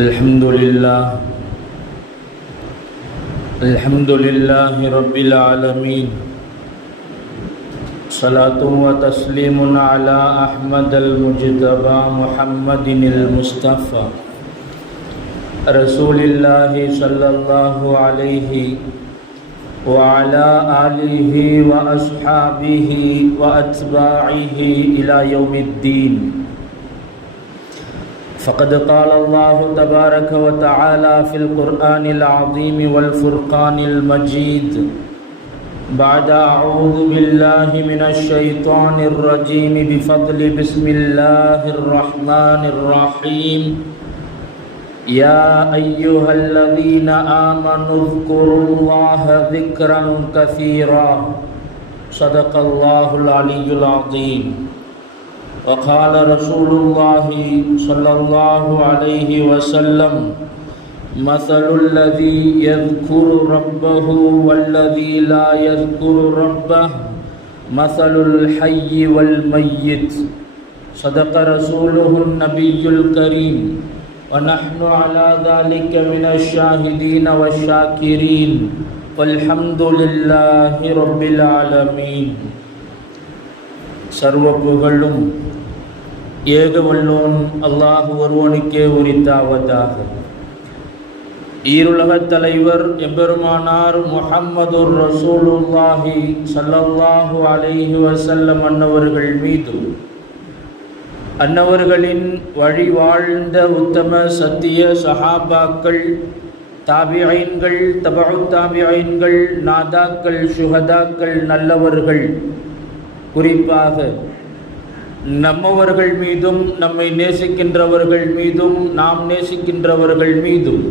الحمد لله رب العالمين. صلاة وتسليم على أحمد المجتبى محمد المصطفى رسول الله صلى الله عليه وعلى آله وأصحابه وأتباعه إلى يوم الدين. فقد قال الله تبارك وتعالى في القرآن العظيم والفرقان المجيد بعد أعوذ بالله من الشيطان الرجيم بفضل بسم الله الرحمن الرحيم. يا أيها الذين آمنوا اذكروا الله ذكرا كثيرا. صدق الله العلي العظيم. وقال رسول الله صلى الله عليه وسلم: مثل الذي يذكر ربه والذي لا يذكر ربه مثل الحي والميت. صدق رسوله النبي الكريم ونحن على ذلك من الشاهدين والشاكرين والحمد لله رب العالمين. சர்வ புகழும் ஏகவல்லோன் அல்லாஹ் ஒருவனுக்கே உரித்தாவதாக. ஈருலகத் தலைவர் எம்பெருமானார் முஹம்மதுர் ரசூலுல்லாஹி ஸல்லல்லாஹு அலைஹி வஸல்லம் அன்னவர்கள் மீதும் அன்னவர்களின் வழி வாழ்ந்த உத்தம சத்திய சஹாபாக்கள், தாபிஈன்கள், தபஉ தாபிஈன்கள், நாதாக்கள், சுஹதாக்கள், நல்லவர்கள், குறிப்பாக நம்மவர்கள் மீதும் நம்மை நேசிக்கின்றவர்கள் மீதும் நாம் நேசிக்கின்றவர்கள் மீதும்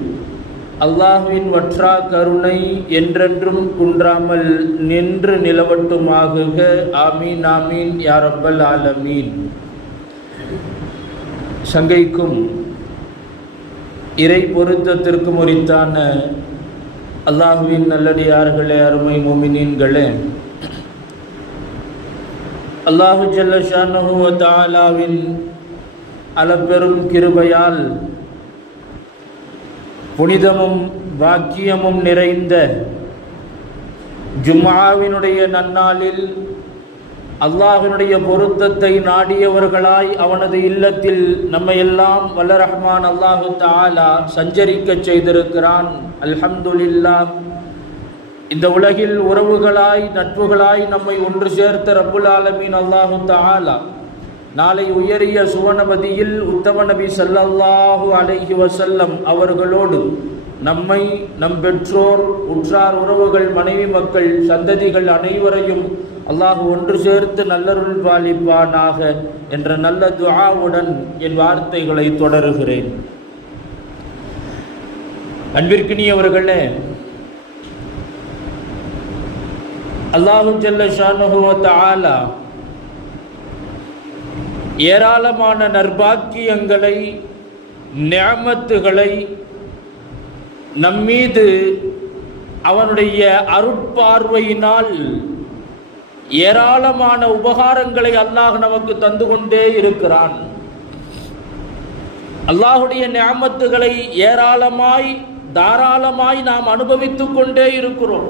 அல்லாஹ்வின் வற்றா கருணை என்றென்றும் குன்றாமல் நின்று நிலவட்டுமாகுக. ஆமீன் ஆமீன் யா ரப்பல் ஆலமீன். சங்கைக்கும் இறை பொருத்தத்திற்கும் உரித்தான அல்லாஹ்வின் நல்லடியார்களே, அருமை முஃமினீன்களே, அல்லாஹு ஜல்ல ஷானஹு வ தஆலாவின் அளப்பெரும் கிருபையால் புனிதமும் பாக்கியமும் நிறைந்த ஜும்ஆவினுடைய நன்னாளில் அல்லாஹ்வினுடைய பொருத்தத்தை நாடியவர்களாய் அவனது இல்லத்தில் நம்மையெல்லாம் வல்ல ரஹ்மான் அல்லாஹு தஆலா சஞ்சரிக்க செய்திருக்கிறான். அல்ஹம்துலில்லாஹ். இந்த உலகில் உறவுகளாய் நட்புகளாய் நம்மை ஒன்று சேர்த்த ரப்புல் ஆலமீன் அல்லாஹு தஆலா நாளை உயரிய சுவனபதியில் உத்தம நபி ஸல்லல்லாஹு அலைஹி வஸல்லம் அவர்களோடு நம்மை, நம் பெற்றோர், உற்றார் உறவுகள், மனைவி மக்கள், சந்ததிகள் அனைவரையும் அல்லாஹ் ஒன்று சேர்த்து நல்லருள் பாலிப்பானாக என்ற நல்ல துஆவுடன் என் வார்த்தைகளை தொடருகிறேன். அன்பிற்கினியவர்களே, அல்லாஹு ஜல்ல ஷானஹு வ தஆலா ஏராளமான நற்பாக்கியங்களை, நிஅமத்துகளை நம்மீது அவனுடைய அருட்பார்வையினால் ஏராளமான உபகாரங்களை அல்லாஹ் நமக்கு தந்து கொண்டே இருக்கிறான். அல்லாஹுடைய நிஅமத்துகளை ஏராளமாய் தாராளமாய் நாம் அனுபவித்துக் கொண்டே இருக்கிறோம்.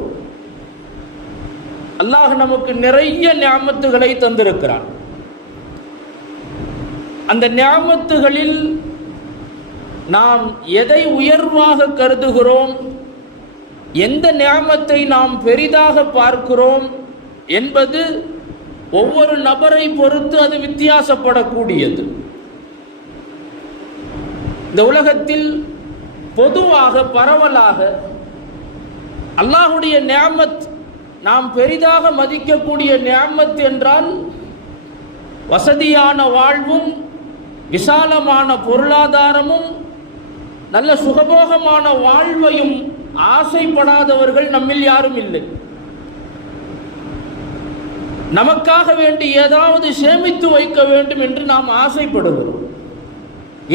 அல்லாஹ் நமக்கு நிறைய நிஅமத்துகளை தந்திருக்கிறான். அந்த நிஅமத்துகளில் நாம் எதை உயர்வாக கருதுகிறோம், எந்த நிஅமத்தை நாம் பெரிதாக பார்க்கிறோம் என்பது ஒவ்வொரு நபரை பொறுத்து அது வித்தியாசப்படக்கூடியது. இந்த உலகத்தில் பொதுவாக பரவலாக அல்லாஹுடைய நிஅமத், நாம் பெரிதாக மதிக்கக்கூடிய நிஅமத் என்றால் வசதியான வாழ்வும், விசாலமான பொருளாதாரமும், நல்ல சுகபோகமான வாழ்வையும் ஆசைப்படாதவர்கள் நம்மில் யாரும் இல்லை. நமக்காக வேண்டி ஏதாவது சேமித்து வைக்க வேண்டும் என்று நாம் ஆசைப்படுகிறோம்.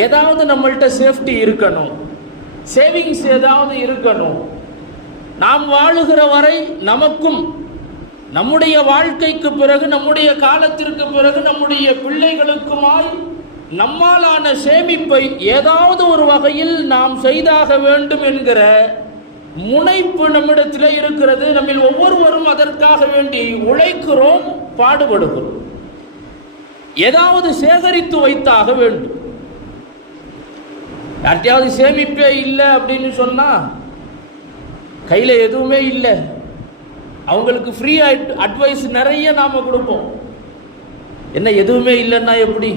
ஏதாவது நம்மள்கிட்ட சேஃப்டி இருக்கணும், சேவிங்ஸ் ஏதாவது இருக்கணும். நாம் வாழுகிற வரை நமக்கும், நம்முடைய வாழ்க்கைக்கு பிறகு, நம்முடைய காலத்திற்கு பிறகு நம்முடைய பிள்ளைகளுக்குமாய் நம்மாலான சேமிப்பை ஏதாவது ஒரு வகையில் நாம் செய்தாக வேண்டும் என்கிற முனைப்பு நம்மிடத்தில் இருக்கிறது. நம்மில் ஒவ்வொருவரும் அதற்காக வேண்டி உழைக்கிறோம், பாடுபடுகிறோம். ஏதாவது சேகரித்து வைத்தாக வேண்டும். யார்ட்டையாவது சேமிப்பே இல்லை அப்படின்னு சொன்னா கையில் எதுவுமே இல்லை, அவங்களுக்கு ஃப்ரீ அட்வைஸ் நிறைய நாம கொடுப்போம். என்ன எதுவுமே இல்லைன்னா எப்படி?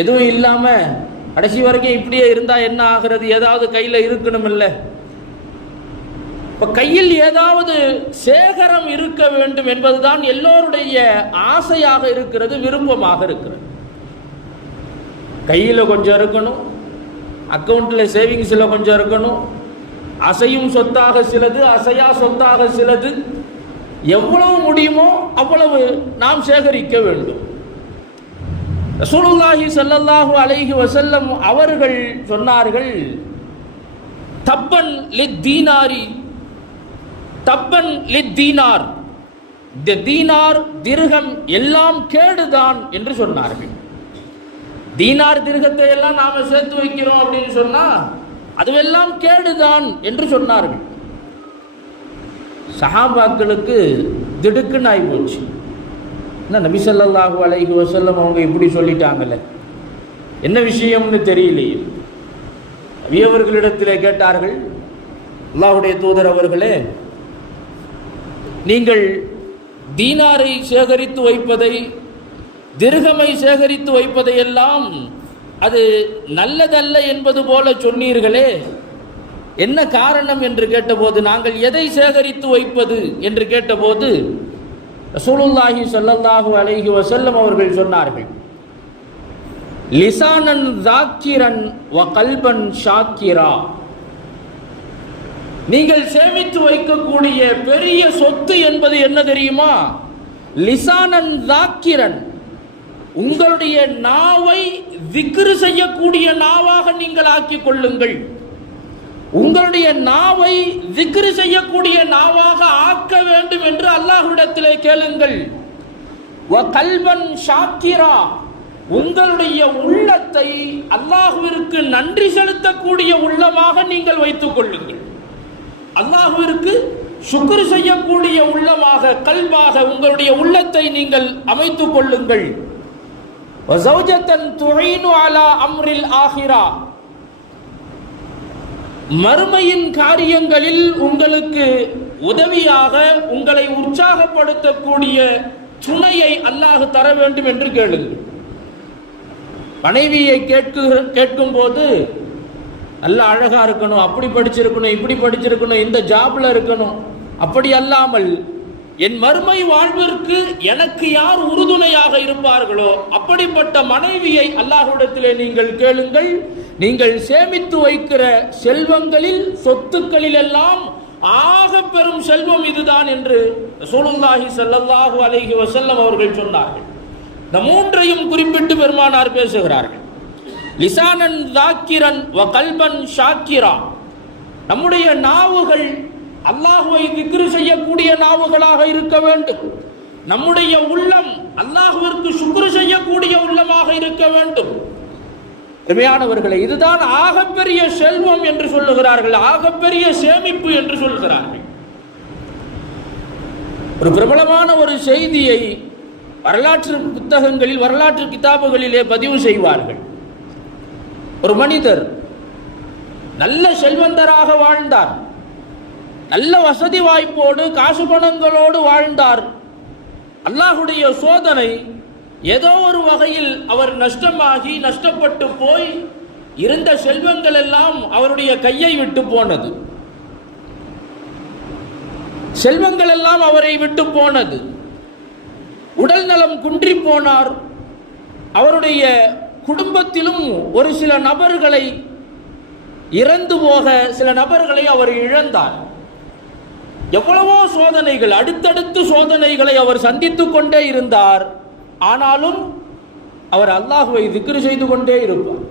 எதுவும் இல்லாமல் கடைசி வரைக்கும் இப்படியே இருந்தால் என்ன ஆகிறது? ஏதாவது கையில் இருக்கணும் இல்லை? இப்போ கையில் ஏதாவது சேகரம் இருக்க வேண்டும் என்பதுதான் எல்லோருடைய ஆசையாக இருக்கிறது, விருப்பமாக இருக்கிறது. கையில் கொஞ்சம் இருக்கணும், அக்கௌண்ட்டில் சேவிங்ஸில் கொஞ்சம் இருக்கணும், அசையும் சொத்தாக சிலது, அசையா சொத்தாக சிலது, எவ்வளவு முடியுமோ அவ்வளவு நாம் சேகரிக்க வேண்டும். ரசூலுல்லாஹி ஸல்லல்லாஹு அலைஹி வஸல்லம் அவர்கள் சொன்னார்கள், தப்பன் லித்தீனாரி, தப்பன் லித்தீனார், தீனார் திர்ஹம் எல்லாம் கேடுதான் என்று சொன்னார்கள். தீனார் திர்ஹத்தை எல்லாம் நாம சேர்த்து வைக்கிறோம் அப்படின்னு சொன்னா அதுவெல்லாம் கேடுதான் என்று சொன்னார்கள். சஹாபாக்களுக்கு திடுக்குன்னு ஆகி போச்சு. என்ன நபி ஸல்லல்லாஹு அலைஹி வஸல்லம் அவங்க இப்படி சொல்லிட்டாங்கல்ல, என்ன விஷயம்னு தெரியலையே. நபி அவர்களிடத்திலே கேட்டார்கள், அல்லாஹ்வுடைய தூதர் அவர்களே, நீங்கள் தீனாரை சேகரித்து வைப்பதை, திர்ஹமை சேகரித்து வைப்பதையெல்லாம் அது நல்லதல்ல என்பது போல சொன்னீர்களே, என்ன காரணம் என்று கேட்டபோது, நாங்கள் எதை சேகரித்து வைப்பது என்று கேட்டபோது ரசூலுல்லாஹி ஸல்லல்லாஹு அலைஹி வஸல்லம் அவர்கள் சொன்னார்கள், லிசானன் ஸாக்கிரன் வ கல்பன் ஷாக்கிரா. நீங்கள் சேமித்து வைக்கக்கூடிய பெரிய சொத்து என்பது என்ன தெரியுமா? லிசானன் ஸாக்கிரன், உங்களுடைய நாவை திக்ர் செய்யக்கூடிய நாவாக நீங்கள் ஆக்கிக் கொள்ளுங்கள். உங்களுடைய நாவை திக்ர் செய்யக்கூடிய நாவாக ஆக்க வேண்டும் என்று அல்லாஹ்விடத்திலே கேளுங்கள். வ கல்பன் ஷாக்கிரா, உங்களுடைய உள்ளத்தை அல்லாஹ்விற்கு நன்றி செலுத்தக்கூடிய உள்ளமாக நீங்கள் வைத்துக் கொள்ளுங்கள். அல்லாஹ்விற்கு சுக்ர் செய்யக்கூடிய உள்ளமாக, கல்பாக உங்களுடைய உள்ளத்தை நீங்கள் அமைத்துக் கொள்ளுங்கள். வ ஸௌஜத்தன் துஈனு அலா அம்ரில் ஆஹிரா, மறுமையின் காரியங்களில் உங்களுக்கு உதவியாக, உங்களை உற்சாகப்படுத்தக்கூடிய துணையை அல்லாஹ் தர வேண்டும் என்று கேளுங்கள். மனைவியை கேட்கும் போது நல்ல அழகா இருக்கணும், அப்படி படிச்சிருக்கணும், இப்படி படிச்சிருக்கணும், இந்த ஜாப்ல இருக்கணும், அப்படி அல்லாமல் என் மறுமை வாழ்விற்கு எனக்கு யார் உறுதுணையாக இருப்பார்களோ அப்படிப்பட்ட மனைவியை அல்லாஹ்விடத்திலே நீங்கள் கேளுங்கள். நீங்கள் சேமித்து வைக்கிற செல்வங்களில், சொத்துக்களில் எல்லாம் ஆக பெரும் செல்வம் இதுதான் என்று ரசூலுல்லாஹி ஸல்லல்லாஹு அலைஹி வஸல்லம் அவர்கள் சொன்னார்கள். இந்த மூன்றையும் குறிப்பிட்டு பெருமானார் பேசுகிறார்கள். லிசானன் ஸாக்கிரன் வ கல்பன் ஷாக்கிரா, நம்முடைய நாவுகள் அல்லாஹ்வை திக்ர் செய்யக்கூடிய நாவுகளாக இருக்க வேண்டும். நம்முடைய உள்ளம் அல்லாஹ்விற்கு சுக்ர் செய்யக்கூடிய உள்ளமாக இருக்க வேண்டும். பெருமையானவர்களே, இதுதான் ஆகப்பெரிய செல்வம் என்று சொல்லுகிறார்கள், ஆகப்பெரிய சேமிப்பு என்று சொல்லுகிறார்கள். ஒரு பிரபலமான ஒரு செய்தியை வரலாற்று புத்தகங்களில், வரலாற்று கிதாபுகளிலே பதிவு செய்வார்கள். ஒரு மனிதர் நல்ல செல்வந்தராக வாழ்ந்தார், நல்ல வசதி வாய்ப்போடு காசு பணங்களோடு வாழ்ந்தார். அல்லாஹ்வுடைய சோதனை, ஏதோ ஒரு வகையில் அவர் நஷ்டமாகி, நஷ்டப்பட்டு போய் இருந்த செல்வங்கள் எல்லாம் அவருடைய கையை விட்டு போனது. செல்வங்கள் எல்லாம் அவரை விட்டு போனது. உடல் நலம் குன்றி போனார். அவருடைய குடும்பத்திலும் ஒரு சில நபர்களை இறந்து போக, சில நபர்களை அவர் இழந்தார். எவ்வளவோ சோதனைகள், அடுத்தடுத்து சோதனைகளை அவர் சந்தித்துக் கொண்டே இருந்தார். ஆனாலும் அவர் அல்லாஹ்வை திக்ர் செய்து கொண்டே இருப்பார்.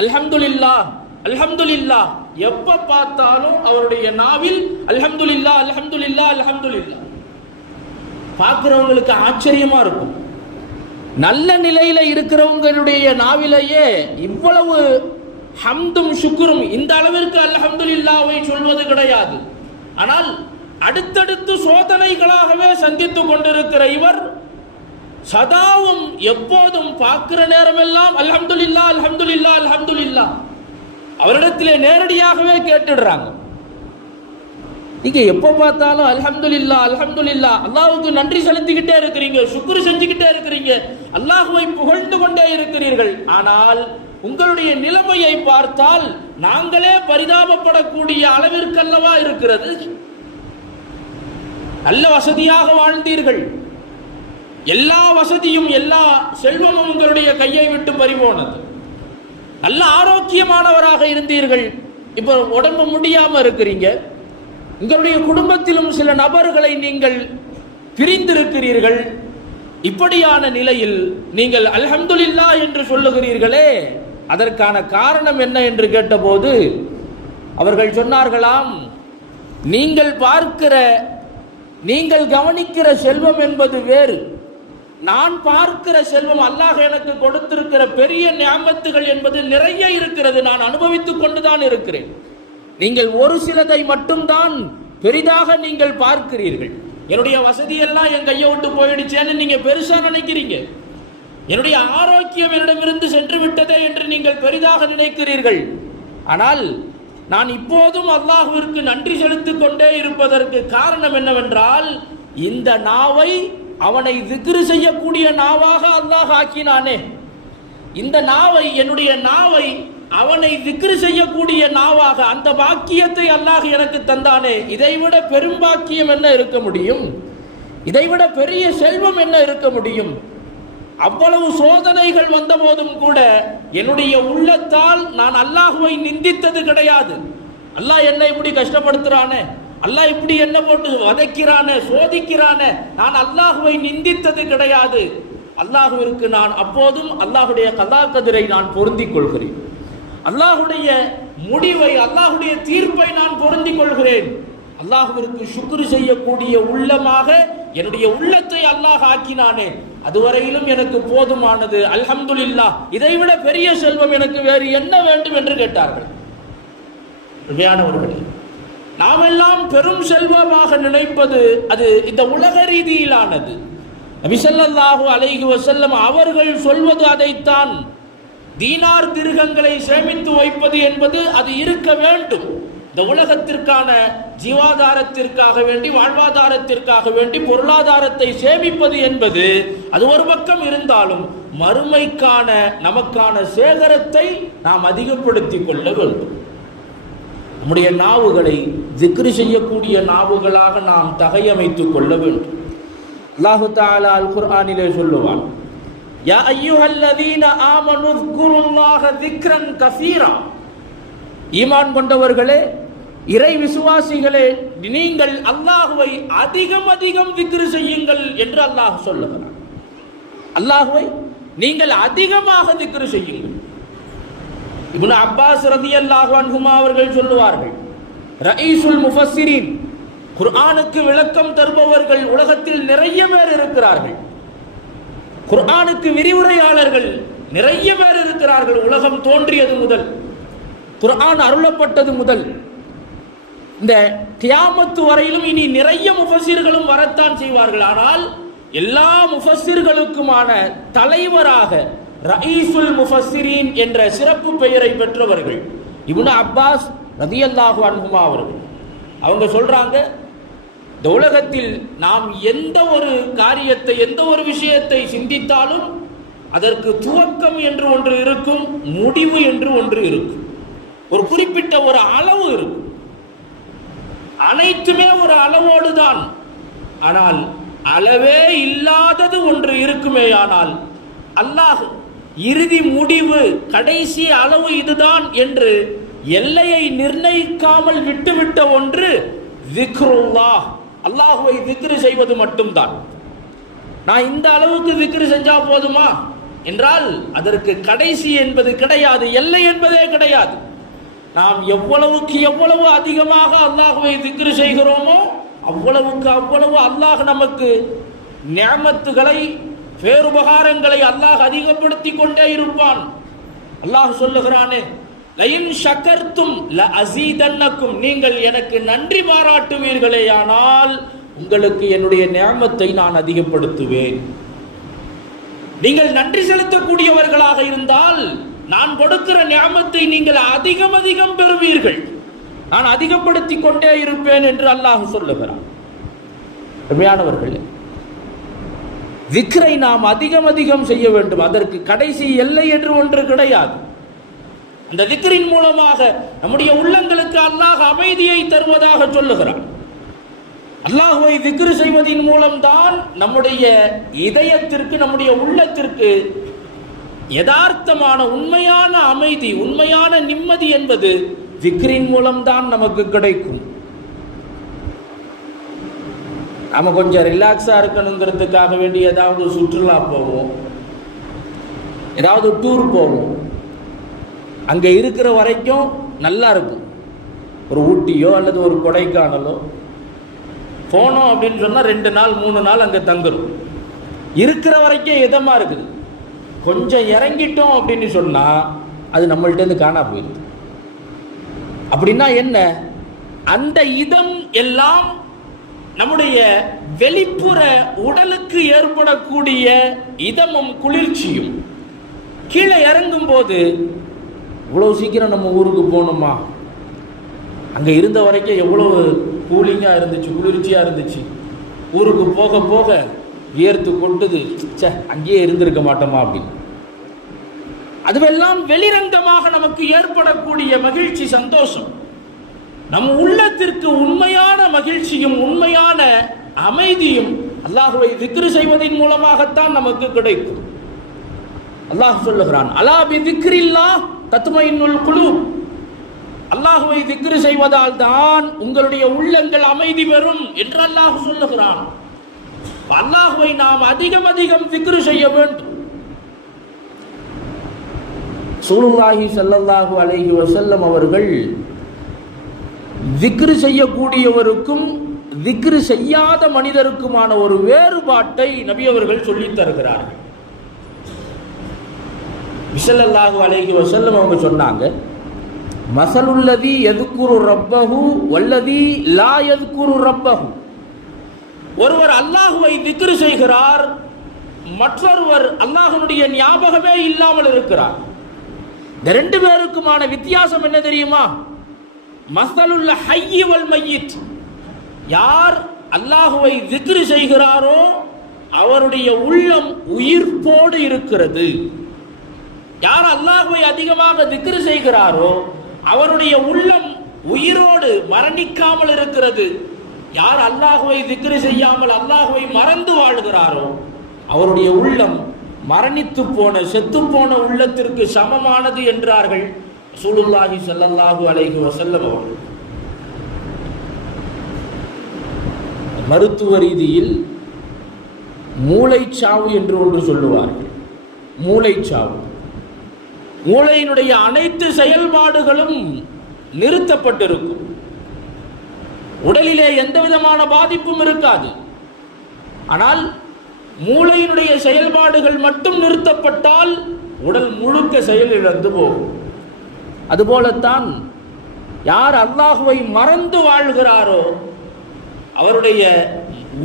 அல்ஹம்துலில்லாஹ் அல்ஹம்துலில்லாஹ், எப்ப பார்த்தாலும் அவருடைய நாவில் அல்ஹம்துலில்லாஹ் அல்ஹம்துலில்லாஹ் அல்ஹம்துலில்லாஹ். பார்க்கிறவங்களுக்கு ஆச்சரியமா இருக்கும். நல்ல நிலையில இருக்கிறவங்களுடைய நாவிலேயே இவ்வளவு ஹம்தும் ஷுக்ரும் இந்த அளவிற்கு அல்ஹம்துலில்லாஹ்வை சொல்வது கிடையாது. ஆனால் அடுத்தடுத்து சோதனைகளாகவே சந்தித்துக் கொண்டிருக்கிற இவர் சதாவும் எப்போதும் பார்க்கிற நேரமெல்லாம் அல்ஹம்துலில்லாஹ் அல்ஹம்துலில்லாஹ் அல்ஹம்துலில்லாஹ் அவரிடத்திலே நேரடியாகவே கேட்டுடுறாங்க. நீங்க எப்ப பார்த்தாலும் அல்ஹம்துலில்லாஹ் அல்ஹம்துலில்லாஹ் அல்லாஹ்வுக்கு நன்றி செலுத்திக்கிட்டே இருக்கிறீங்க, சுக்ர் செஞ்சுக்கிட்டே இருக்கிறீங்க, அல்லாஹ்வை புகழ்ந்து கொண்டே இருக்கிறீர்கள். ஆனால் உங்களுடைய நிலைமையை பார்த்தால் நாங்களே பரிதாபப்படக்கூடிய அளவிற்கல்லவா இருக்கிறது. நல்ல வசதியாக வாழ்ந்தீர்கள், எல்லா வசதியும் எல்லா செல்வமும் உங்களுடைய கையை விட்டு பறிபோனது. நல்ல ஆரோக்கியமானவராக இருந்தீர்கள், இப்ப உடம்பு முடியாம இருக்கிறீங்க. உங்களுடைய குடும்பத்திலும் சில நபர்களை நீங்கள் பிரிந்திருக்கிறீர்கள். இப்படியான நிலையில் நீங்கள் அல்ஹம்துலில்லாஹ் என்று சொல்லுகிறீர்களே, அதற்கான காரணம் என்ன என்று கேட்டபோது அவர்கள் சொன்னார்களாம், நீங்கள் பார்க்கிற நீங்கள் கவனிக்கிற செல்வம் என்பது வேறு, நான் பார்க்கிற செல்வம் அல்லாஹ் எனக்கு கொடுத்திருக்கிற பெரிய நியாமத்துகள் என்பது நிறைய இருக்கிறது, நான் அனுபவித்துக் கொண்டுதான் இருக்கிறேன். நீங்கள் ஒரு சிலதை மட்டும்தான் பெரிதாக நீங்கள் பார்க்கிறீர்கள். என்னுடைய வசதியெல்லாம் என் கையை விட்டு போயிடுச்சேன்னு நீங்க பெருசா நினைக்கிறீங்க. என்னுடைய ஆரோக்கியம் என்னிடமிருந்து சென்று விட்டதே என்று நீங்கள் பெரிதாக நினைக்கிறீர்கள். ஆனால் நான் இப்போதும் அல்லாஹ்விற்கு நன்றி செலுத்திக் கொண்டே இருப்பதற்கு காரணம் என்னவென்றால், இந்த நாவை அவனை திக்ரு செய்யக்கூடிய நாவாக அல்லாஹ் ஆக்கினானே. இந்த நாவை, என்னுடைய நாவை அவனை திக்ரு செய்யக்கூடிய நாவாக, அந்த பாக்கியத்தை அல்லாஹ் எனக்கு தந்தானே. இதைவிட பெரும் பாக்கியம் என்ன இருக்க முடியும்? இதைவிட பெரிய செல்வம் என்ன இருக்க முடியும்? அவ்வளவு சோதனைகள் வந்த போதும் கூட என்னுடைய உள்ளத்தால் நான் அல்லாஹுவை நிந்தித்தது கிடையாது. அல்லாஹ் என்னை இப்படி கஷ்டப்படுத்துறானே, அல்லாஹ் இப்படி என்ன போட்டு வதைக்கிறானே, சோதிக்கிறானே, நான் அல்லாஹுவை நிந்தித்தது கிடையாது. அல்லாஹுவிற்கு நான் அப்போதும் அல்லாஹுடைய கதா கதிரை நான் பொருந்திக் கொள்கிறேன். அல்லாஹுடைய முடிவை, அல்லாஹுடைய தீர்ப்பை நான் பொருந்திக் கொள்கிறேன். அல்லாஹுவிற்கு சுக்ரு செய்யக்கூடிய உள்ளமாக என்னுடைய உள்ளத்தை அல்லாஹ் ஆக்கினானே, அதுவரையிலும் எனக்கு போதுமானது, அல்ஹம்துலில்லாஹ். இதைவிட பெரிய செல்வம் எனக்கு வேறு என்ன வேண்டும் என்று கேட்டார்கள். நாம் எல்லாம் பெரும் செல்வமாக நினைப்பது அது இந்த உலக ரீதியிலானது. நபி ஸல்லல்லாஹு அலைஹி வஸல்லம் அவர்கள் சொல்வது அதைத்தான். தீனார் திருகங்களை சேமித்து வைப்பது என்பது அது இருக்க வேண்டும். இந்த உலகத்திற்கான ஜீவாதாரத்திற்காக வேண்டி, வாழ்வாதாரத்திற்காக வேண்டி பொருளாதாரத்தை சேமிப்பது என்பது அது ஒரு பக்கம் இருந்தாலும், மறுமைக்கான நமக்கான சேகரத்தை நாம் அதிகப்படுத்திக் கொள்ள வேண்டும். நம்முடைய நாவுகளை திக்ரு செய்யக்கூடிய நாவுகளாக நாம் தகையமைத்துக் கொள்ள வேண்டும். அல்லாஹு தஆலா அல் குர்ஆனிலே சொல்லுவான், யா அய்யுஹல்லதீன ஆமனு ذ்குருல்லாஹ ذிக்ரன் கஸீரா. ஈமான் கொண்டவர்களே, இறை விசுவாசிகளே, நீங்கள் அல்லாஹுவை அதிகம் அதிகம் திக்ரு செய்யுங்கள் என்று அல்லாஹ் சொல்லுகிறார். அல்லாஹுவை நீங்கள் அதிகமாக திக்ரு செய்யுங்கள். இப்னு அப்பாஸ் ரலியல்லாஹு அன்ஹுமா அவர்கள் சொல்லுவார்கள், ரயீசுல் முஃபஸ்ஸிரீன், குர்ஆனுக்கு விளக்கம் தருபவர்கள் உலகத்தில் நிறைய பேர் இருக்கிறார்கள். குர்ஆனுக்கு விரிவுரையாளர்கள் நிறைய பேர் இருக்கிறார்கள். உலகம் தோன்றியது முதல், குர்ஆன் அருளப்பட்டது முதல், இந்த கியாமத்து வரையிலும் இனி நிறைய முஃபஸ்ஸிர்களும் வரத்தான் செய்வார்கள். ஆனால் எல்லா முஃபஸ்ஸிர்களுக்குமான தலைவராக ரயீசுல் முஃபஸ்ஸிரீன் என்ற சிறப்பு பெயரை பெற்றவர்கள் இப்னு அப்பாஸ் ரலியல்லாஹு அன்ஹுமா அவர்கள். அவங்க சொல்றாங்க, இந்த உலகத்தில் நாம் எந்த ஒரு காரியத்தை, எந்த ஒரு விஷயத்தை சிந்தித்தாலும் அதற்கு துவக்கம் என்று ஒன்று இருக்கும், முடிவு என்று ஒன்று இருக்கும், ஒரு குறிப்பிட்ட ஒரு அளவு இருக்கும். அனைத்துமே ஒரு அளவோடு தான். ஆனால் அளவே இல்லாதது ஒன்று இருக்குமே, ஆனால் அல்லாஹ் இறுதி முடிவு, கடைசி அளவு இதுதான் என்று எல்லையை நிர்ணயிக்காமல் விட்டுவிட்ட ஒன்று ذிக்ருல்லாஹ், அல்லாஹுவை திக்ரு செய்வது மட்டும்தான். நான் இந்த அளவுக்கு திக்ரு செஞ்சா போதுமா என்றால் அதற்கு கடைசி என்பது கிடையாது, எல்லை என்பதே கிடையாது. நாம் எவ்வளவுக்கு எவ்வளவு அதிகமாக அல்லாஹுவை திக்ரு செய்கிறோமோ அவ்வளவுக்கு அவ்வளவு அல்லாஹ் நமக்கு நிஅமத்துகளை, பேருபகாரங்களை அல்லாஹ் அதிகப்படுத்தி கொண்டே இருப்பான். அல்லாஹ் சொல்லுகிறானே, லயின் ஷக்கர்தும் லஅஸீதன்னக்கும், நீங்கள் எனக்கு நன்றி பாராட்டுவீர்களேயானால் உங்களுக்கு என்னுடைய நிஅமத்தை நான் அதிகப்படுத்துவேன். நீங்கள் நன்றி செலுத்தக்கூடியவர்களாக இருந்தால் நான் கொடுக்கிற நிஅமத்தை நீங்கள் அதிகம் அதிகம் பெறுவீர்கள், நான் அதிகப்படுத்தி கொண்டே இருப்பேன் என்று அல்லாஹ் சொல்லுகிறான். உண்மையானவர்களே, விக்ரை நாம் அதிகம் அதிகம் செய்ய வேண்டும். அதற்கு கடைசி எல்லை என்று ஒன்று கிடையாது. அந்த விக்ரின் மூலமாக நம்முடைய உள்ளங்களுக்கு அல்லாஹ் அமைதியை தருவதாக சொல்லுகிறான். அல்லாஹ்வை விக்ரு செய்வதின் மூலம்தான் நம்முடைய இதயத்திற்கு, நம்முடைய உள்ளத்திற்கு யதார்த்தமான உண்மையான அமைதி, உண்மையான நிம்மதி என்பது விக்ரின் மூலம்தான் நமக்கு கிடைக்கும். நம்ம கொஞ்சம் ரிலாக்ஸா இருக்கணுங்கிறதுக்காக வேண்டி ஏதாவது சுற்றுலா போவோம், ஏதாவது டூர் போவோம். அங்க இருக்கிற வரைக்கும் நல்லா இருக்கும். ஒரு ஊட்டியோ அல்லது ஒரு கொடைக்கானலோ போனோம் அப்படின்னு சொன்னா 2 நாள் 3 நாள் அங்க தங்குறோம். இருக்கிற வரைக்கும் இதமா இருக்குது. கொஞ்சம் இறங்கிட்டோம் அப்படின்னு சொன்னா அது நம்மள்ட்ட இருந்து காணா போயிடுது. அப்படின்னா என்ன? அந்த இதம் எல்லாம் நம்முடைய வெளிப்புற உடலுக்கு ஏற்படக்கூடிய இதமும் குளிர்ச்சியும். கீழே இறங்கும் போது இவ்வளவு சீக்கிரம் நம்ம ஊருக்கு போகணுமா, அங்க இருந்த வரைக்கும் எவ்வளவு கூலிங்கா இருந்துச்சு, குளிர்ச்சியா இருந்துச்சு, ஊருக்கு போக போக வியர்த்து கொட்டுது, அங்கேயே இருந்திருக்க மாட்டோமா அப்படின்னு. அதுவெல்லாம் வெளிரங்கமாக நமக்கு ஏற்படக்கூடிய மகிழ்ச்சி, சந்தோஷம். நம் உள்ளத்திற்கு உண்மையான மகிழ்ச்சியும் உண்மையான அமைதியும் அல்லாஹ்வை திக்ரு செய்வதன் மூலமாகத்தான் நமக்கு கிடைக்கும். அல்லாஹ் சொல்லுகிறான், அலா பி திக்ரில்லாஹ் தத்மைனுல் குலூப், அல்லாஹ்வை திக்ரு செய்வதால் தான் உங்களுடைய உள்ளங்கள் அமைதி பெறும் என்று அல்லாஹ் சொல்லுகிறான். அல்லாஹ்வை நாம் அதிகம் அதிகம் திக்ரு செய்ய வேண்டும். ரசூலுல்லாஹி ஸல்லல்லாஹு அலைஹி வஸல்லம் அவர்கள் திக்ரு செய்யக்கூடியவருக்கும் திக்ரு செய்யாத மனிதருக்குமான ஒரு வேறுபாட்டை நபி அவர்கள் சொல்லித் தருகிறார்கள். ஸல்லல்லாஹு அலைஹி வஸல்லம் அவங்க சொன்னாங்க, மஸலுல்லதி யذ்குரு ரப்பஹு வல்லதி லா யذ்குரு ரப்பஹு. ஒருவர் அல்லாஹ்வை திக்ரு செய்கிறார், மற்றொருவர் அல்லாஹ்வுடைய ஞாபகமே இல்லாமல் இருக்கிறார். இந்த 2 பேருக்குமான வித்தியாசம் என்ன தெரியுமா? மஸலுல் ஹய்யி வல் மய்யித். யார் அல்லாஹ்வை திக்ரு செய்கிறாரோ அவருடைய உள்ளம் உயிர்ப்போடு இருக்கிறது. யார் அல்லாஹ்வை அதிகமாக திக்ரு செய்கிறாரோ அவருடைய உள்ளம் உயிரோடு மரணிக்காமல் இருக்கிறது. யார் அல்லாஹ்வை திக்ரு செய்யாமல் அல்லாஹ்வை மறந்து வாழ்கிறாரோ அவருடைய உள்ளம் மரணித்து போன, செத்து போன உள்ளத்திற்கு சமமானது என்றார்கள் ரசூலுல்லாஹி ஸல்லல்லாஹு அலைஹி வஸல்லம் அவர்கள். மருத்துவ ரீதியில் மூளைச்சாவு என்று ஒன்று சொல்லுவார்கள். மூளைச்சாவு, மூளையினுடைய அனைத்து செயல்பாடுகளும் நிறுத்தப்பட்டிருக்கும். உடலிலே எந்த விதமான பாதிப்பும் இருக்காது. ஆனால் மூளையினுடைய செயல்பாடுகள் மட்டும் நிறுத்தப்பட்டால் உடல் முழுக்க செயல் இழந்து போகும். அதுபோலத்தான் யார் அல்லாஹ்வை மறந்து வாழ்கிறாரோ அவருடைய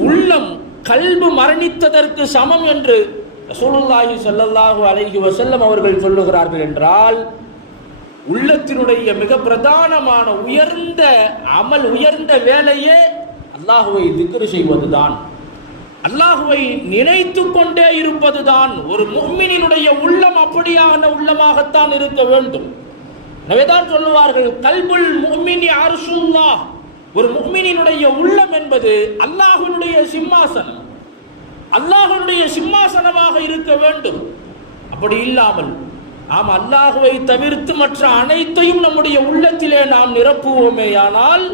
உள்ளம், கல்பு மரணித்ததற்கு சமம் என்று ரசூலுல்லாஹி ஸல்லல்லாஹு அலைஹி வஸல்லம் அவர்கள் சொல்லுகிறார்கள். என்றால் உள்ளத்தினுடைய மிக பிரதானமான உயர்ந்த அமல், உயர்ந்த வேலையே அல்லாஹ்வை திக்ரு செய்வதுதான், அல்லாஹ்வை நினைத்து கொண்டே இருப்பதுதான். ஒரு முஃமினினுடைய உள்ளம் அப்படியான உள்ளமாகத்தான் இருக்க வேண்டும். நவேதான் சொல்லுவார்கள், கல்புல் முஃமினி அர்ஷுல்லாஹ். ஒரு முஃமினினுடைய உள்ளம் என்பது அல்லாஹ்வுடைய சிம்மாசனம், அல்லாஹ்வுடைய சிம்மாசனமாக இருக்க வேண்டும். அப்படி இல்லாமல் நாம் அல்லாஹ்வை தவிர்த்து மற்ற அனைத்தையும் நம்முடைய உள்ளத்திலே நாம் நிரப்புவோமேயானால்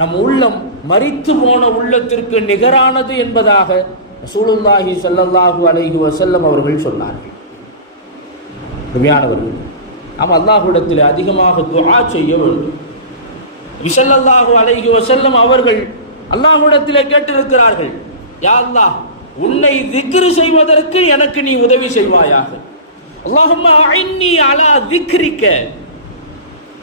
நம் உள்ளம் மரித்து போன உள்ளத்திற்கு நிகரானது என்பதாக ரசூலுல்லாஹி ஸல்லல்லாஹு அலைஹி வஸல்லம் அவர்கள் சொன்னார்கள். உண்மையானவர்கள் நாம் அல்லாஹ்விடத்தில் அதிகமாக துஆ செய்ய வேண்டும். ஸல்லல்லாஹு அலைஹி வஸல்லம் அவர்கள் அல்லாஹ்விடத்திலே கேட்டிருக்கிறார்கள், யா அல்லாஹ், உன்னை திக்ரு செய்வதற்கு எனக்கு நீ உதவி செய்வாயாக. அல்லாஹும்ம அஇன்னி அலா திக்ரிக்க,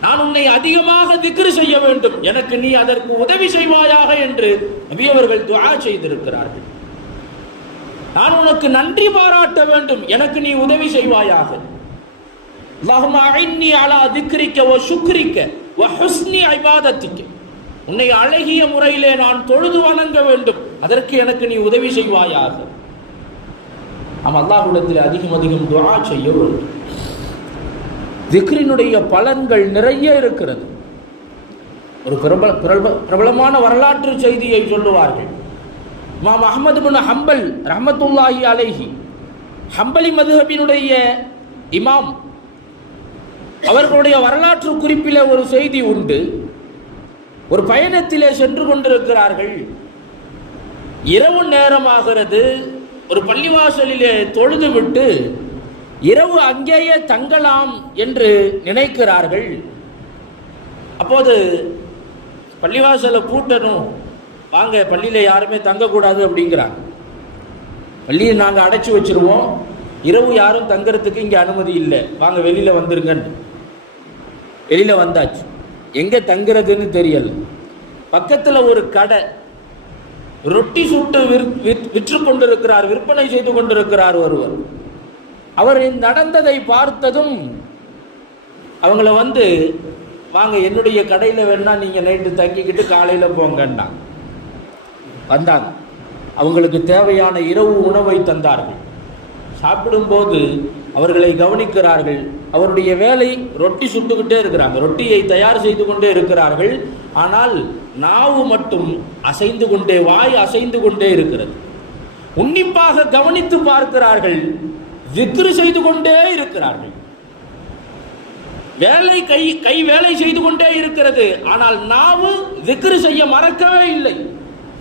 நான் உன்னை அதிகமாக திக்ரு செய்ய வேண்டும், எனக்கு நீ அதற்கு உதவி செய்வாயாக என்று நபி அவர்கள் துஆ செய்திருக்கிறார்கள். நான் உனக்கு நன்றி பாராட்ட வேண்டும், எனக்கு நீ உதவி செய்வாயாக. அல்லாஹும்ம அஇன்னி அலா திக்ரிக்க வ ஷுக்ரிக்க வ ஹுஸ்னி இபாதத்திக்க, உன்னை அழகிய முறையிலே நான் தொழுது வணங்க வேண்டும், அதற்கு எனக்கு நீ உதவி செய்வாயாக. நாம் அல்லாஹ்விடத்தில் அதிகம் அதிகம் துஆ செய்ய வேண்டும். திக்ரினுடைய பலன்கள் நிறைய இருக்கிறது. ஒரு பிரபலமான வரலாற்று செய்தியை சொல்லுவார்கள். இமாம் அஹ்மது பின் ஹம்பல் ரஹ்மத்துல்லாஹி அலைஹி, ஹம்பலி மதுஹபினுடைய இமாம், அவர்களுடைய வரலாற்று குறிப்பிலே ஒரு செய்தி உண்டு. ஒரு பயணத்திலே சென்று கொண்டிருக்கிறார்கள். இரவு நேரமாகிறது. ஒரு பள்ளிவாசலிலே தொழுது விட்டு இரவு அங்கேயே தங்கலாம் என்று நினைக்கிறார்கள். அப்போது பள்ளிவாசலை பூட்டணும், வாங்க பள்ளியில யாருமே தங்கக்கூடாது அப்படிங்கிறாங்க. பள்ளியை நாங்கள் அடைச்சி வச்சிருவோம், இரவு யாரும் தங்கறதுக்கு இங்கே அனுமதி இல்லை, வாங்க வெளியில வந்துருங்கன்னு. வெளியில வந்தாச்சு. எங்க தங்குறதுன்னு தெரியல. பக்கத்துல ஒரு கடை, ரொட்டி சுட்டு விற்று கொண்டிருக்கிறார், விற்பனை செய்து கொண்டிருக்கிறார் ஒருவர். அவர் நடந்ததை பார்த்ததும் அவங்கள வந்து, வாங்க என்னுடைய கடையில் வேணா நீங்க நைட்டு தங்கிக்கிட்டு காலையில போங்கன்னா வந்தாங்க. அவங்களுக்கு தேவையான இரவு உணவை தந்தார்கள். சாப்பிடும்போது அவர்களை கவனிக்கிறார்கள். அவருடைய வேலை ரொட்டி சுட்டுக்கிட்டே இருக்கிறாங்க, ரொட்டியை தயார் செய்து கொண்டே இருக்கிறார்கள். ஆனால் நாவு மட்டும் அசைந்து கொண்டே, வாய் அசைந்து கொண்டே இருக்கிறது. உன்னிப்பாக கவனித்து பார்க்கிறார்கள். திக்ரு செய்து கொண்டே இருக்கிறார்கள். வேலை கை வேலை செய்து கொண்டே இருக்கிறது. ஆனால் நாவு திக்ரு செய்ய மறக்கவே இல்லை,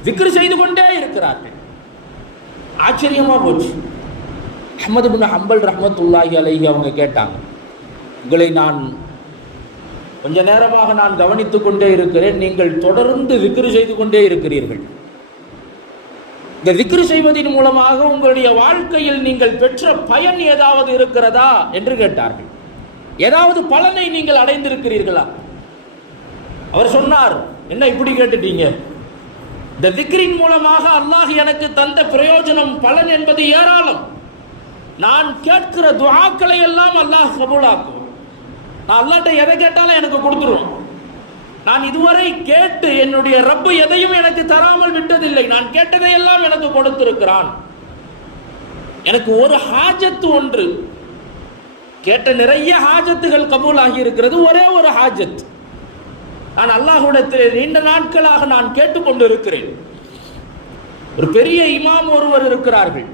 திக்ரு செய்து கொண்டே இருக்கிறார்கள். ஆச்சரியமா போச்சு. அஹ்மது பின் ஹம்பல் ரஹ்மத்துல்லாஹி அலைஹி அவங்க கேட்டாங்க, உங்களை நான் கொஞ்ச நேரமாக நான் கவனித்துக் கொண்டே இருக்கிறேன், நீங்கள் தொடர்ந்து திக்ரு செய்து கொண்டே இருக்கிறீர்கள். இந்த திக்ரு செய்வதன் மூலமாக உங்களுடைய வாழ்க்கையில் நீங்கள் பெற்ற பயன் ஏதாவது இருக்கிறதா என்று கேட்டார்கள். ஏதாவது பலனை நீங்கள் அடைந்திருக்கிறீர்களா? அவர் சொன்னார், என்ன இப்படி கேட்டுட்டீங்க? இந்த திக்ரின் மூலமாக அல்லாஹ் எனக்கு தந்த பிரயோஜனம், பலன் என்பது ஏராளம். நான் கேட்கிற துஆக்களை எல்லாம் அல்லாஹ் கபூலாக்கும். நான் அல்லாஹ்ட்ட எதை கேட்டாலும் எனக்கு கொடுத்துரும். நான் இதுவரை கேட்டு என்னுடைய ரப்பு எதையும் எனக்கு தராமல் விட்டதில்லை. நான் கேட்டதை எல்லாம் எனக்கு கொடுத்திருக்கிறான். எனக்கு ஒரு ஹாஜத்து ஒன்று, கேட்ட நிறைய ஹாஜத்துகள் கபூல் ஆகி இருக்கிறது, ஒரே ஒரு ஹாஜத். நான் அல்லாஹ்விடத்தில் நீண்ட நாட்களாக நான் கேட்டுக்கொண்டு இருக்கிறேன். ஒரு பெரிய இமாம் ஒருவர் இருக்கிறார்கள்,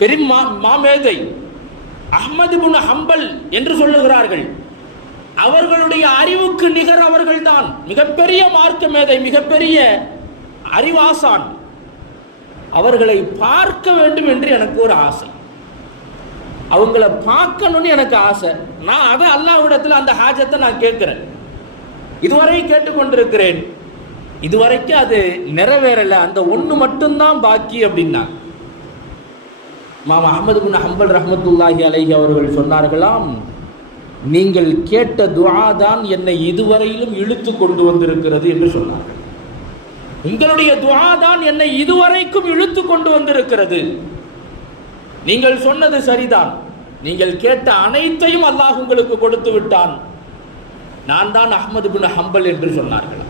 பெரும் மாமேதை, அஹ்மது பின் ஹம்பல் என்று சொல்லுகிறார்கள். அவர்களுடைய அறிவுக்கு நிகர் அவர்கள்தான். மிகப்பெரிய மார்க்க மேதை, மிகப்பெரிய அறிவாசான். அவர்களை பார்க்க வேண்டும் என்று எனக்கு ஒரு ஆசை, அவங்கள பார்க்கணும்னு எனக்கு ஆசை. நான் அதை அல்லாஹ்விடத்தில் அந்த ஹாஜத்தை நான் கேட்கிறேன், இதுவரை கேட்டுக்கொண்டிருக்கிறேன். இதுவரைக்கும் அது நிறைவேறல, அந்த ஒன்று மட்டும்தான் பாக்கி அப்படின்னா. இமாம் அஹ்மது பின் ஹம்பல் ரஹ்மத்துல்லாஹி அலைஹி அவர்கள் சொன்னார்களாம், நீங்கள் கேட்ட துஆ தான் என்னை இதுவரையிலும் இழுத்து கொண்டு வந்திருக்கிறது என்று சொன்னார்கள். உங்களுடைய துஆ தான் என்னை இதுவரைக்கும் இழுத்து கொண்டு வந்திருக்கிறது. நீங்கள் சொன்னது சரிதான், நீங்கள் கேட்ட அனைத்தையும் அல்லாஹ் உங்களுக்கு கொடுத்து விட்டான். நான் தான் அஹ்மது பின் ஹம்பல் என்று சொன்னார்கள்.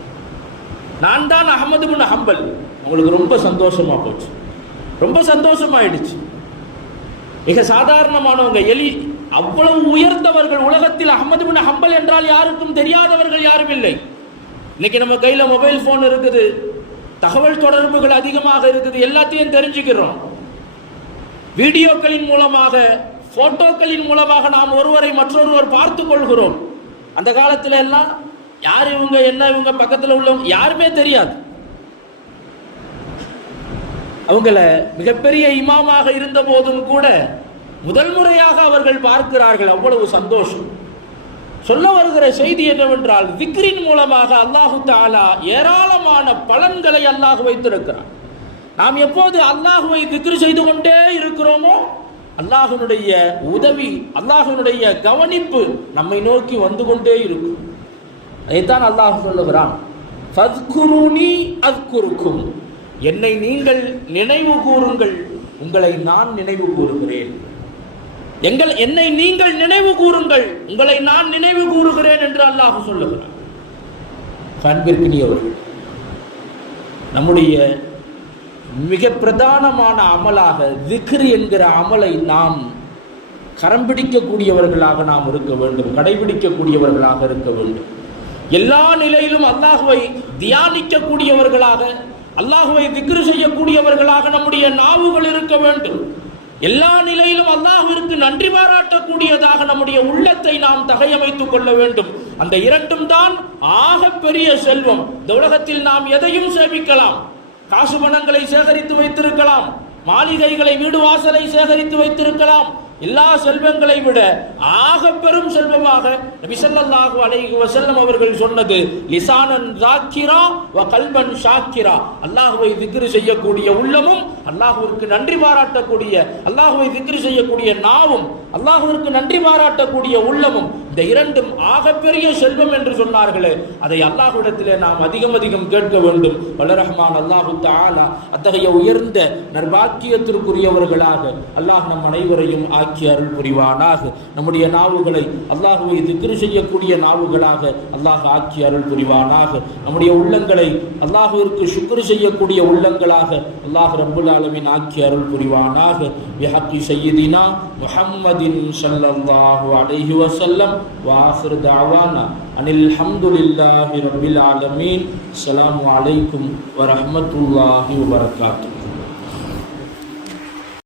நான் தான் அஹ்மது பின் ஹம்பல். உங்களுக்கு ரொம்ப சந்தோஷமா போச்சு, ரொம்ப சந்தோஷமாயிடுச்சு. மிக சாதாரணமானவங்க, அவ்வளவு உயர்ந்தவர்கள் உலகத்தில். அஹ்மது பின் ஹம்பல் என்றால் யாருக்கும் தெரியாதவர்கள் யாரும் இல்லை. இன்னைக்கு நம்ம கையில மொபைல் போன் இருக்குது, தகவல் தொடர்புகள் அதிகமாக இருக்குது, எல்லாத்தையும் தெரிஞ்சுக்கிறோம். வீடியோக்களின் மூலமாக, போட்டோக்களின் மூலமாக நாம் ஒருவரை மற்றொருவர் பார்த்து கொள்கிறோம். அந்த காலத்துல எல்லாம் யார் இவங்க, என்ன இவங்க, பக்கத்தில் உள்ளவங்க யாருமே தெரியாது. அவங்கள மிகப்பெரிய இமாமாக இருந்த போதும் கூட முதல் முறையாக அவர்கள் பார்க்கிறார்கள். அவ்வளவு சந்தோஷம். சொல்ல வருகிற செய்தி என்னவென்றால், திக்ரின் மூலமாக அல்லாஹு தஆலா ஏராளமான பலன்களை அல்லாஹ் வைத்திருக்கிறார். நாம் எப்போது அல்லாஹுவை திக்ர் செய்து கொண்டே இருக்கிறோமோ அல்லாஹ்வினுடைய உதவி, அல்லாஹ்வினுடைய கவனிப்பு நம்மை நோக்கி வந்து கொண்டே இருக்கும். அதைத்தான் அல்லாஹ் சொல்லுகிறான், ஃபத்குருனி அத்குருக்கும், என்னை நீங்கள் நினைவு கூறுங்கள், உங்களை நான் நினைவு கூறுகிறேன். என்னை நீங்கள் நினைவு கூறுங்கள், உங்களை நான் நினைவு கூறுகிறேன் என்று அல்லாஹ் சொல்லுகிறான். அன்பிற்கினியவர்கள், நம்முடைய மிக பிரதானமான அமலாக திக்ர் என்கிற அமலை நாம் கரம் பிடிக்கக்கூடியவர்களாக நாம் இருக்க வேண்டும், கடைபிடிக்கக்கூடியவர்களாக இருக்க வேண்டும். எல்லா நிலையிலும் அல்லாஹுவை தியானிக்கக்கூடியவர்களாக, அல்லாஹுவை திக்ர் செய்யக்கூடியவர்களாக நம்முடைய நாவுகள் இருக்க வேண்டும். எல்லா நிலையிலும் அல்லாஹ்விற்கு நன்றி பாராட்டக்கூடியதாக நம்முடைய உள்ளத்தை நாம் தகையமைத்துக் கொள்ள வேண்டும். அந்த இரண்டும் தான் ஆக பெரிய செல்வம். இந்த உலகத்தில் நாம் எதையும் சேமிக்கலாம், காசு பணங்களை சேகரித்து வைத்திருக்கலாம், மாளிகைகளை, வீடு வாசலை சேகரித்து வைத்திருக்கலாம். எல்லா செல்வங்களை விட ஆக பெரும் செல்வமாக நபி ஸல்லல்லாஹு அலைஹி வஸல்லம் அவர்கள் சொன்னது லிசானன் ஸாக்கிரா வ கல்பன் ஷாக்கிரா, அல்லாஹ்வை திக்ர் செய்யக்கூடிய உள்ளமும், அல்லாஹ்விற்கு நன்றி பாராட்டக்கூடிய, அல்லாஹ்வை திக்ர் செய்யக்கூடிய நாவும், அல்லாஹ்விற்கு நன்றி பாராட்டக்கூடிய உள்ளமும், இந்த இரண்டும் ஆகப்பெரிய செல்வம் என்று சொன்னார்களே, அதை அல்லாஹ்விடத்திலே நாம் அதிகம் அதிகம் கேட்க வேண்டும். வல்லரஹ்மான் அல்லாஹு தஆலா அத்தகைய உயர்ந்த நற்பாக்கியத்திற்குரியவர்களாக அல்லாஹ் நம் அனைவரையும் ஆக்கி அருள் புரிவானாக. நம்முடைய நாவுகளை அல்லாஹ்வை திக்ர் செய்யக்கூடிய நாவுகளாக அல்லாஹ் ஆக்கி அருள் புரிவானாக. நம்முடைய உள்ளங்களை அல்லாஹ்விற்கு ஷுக்ர் செய்யக்கூடிய உள்ளங்களாக அல்லாஹ் ரப்புல் ஆலமீன் ஆக்கி அருள் புரிவானாக. பிஹக்கி சய்யிதினா முஹம்மதின் ஸல்லல்லாஹு அலைஹி வஸல்லம் வ ஆகிரு தஅவானா அனில் ஹம்துலில்லாஹி ரப்பில் ஆலமீன். அஸ்ஸலாமு அலைக்கும் வ ரஹ்மத்துல்லாஹி வ பரகாத்துஹு.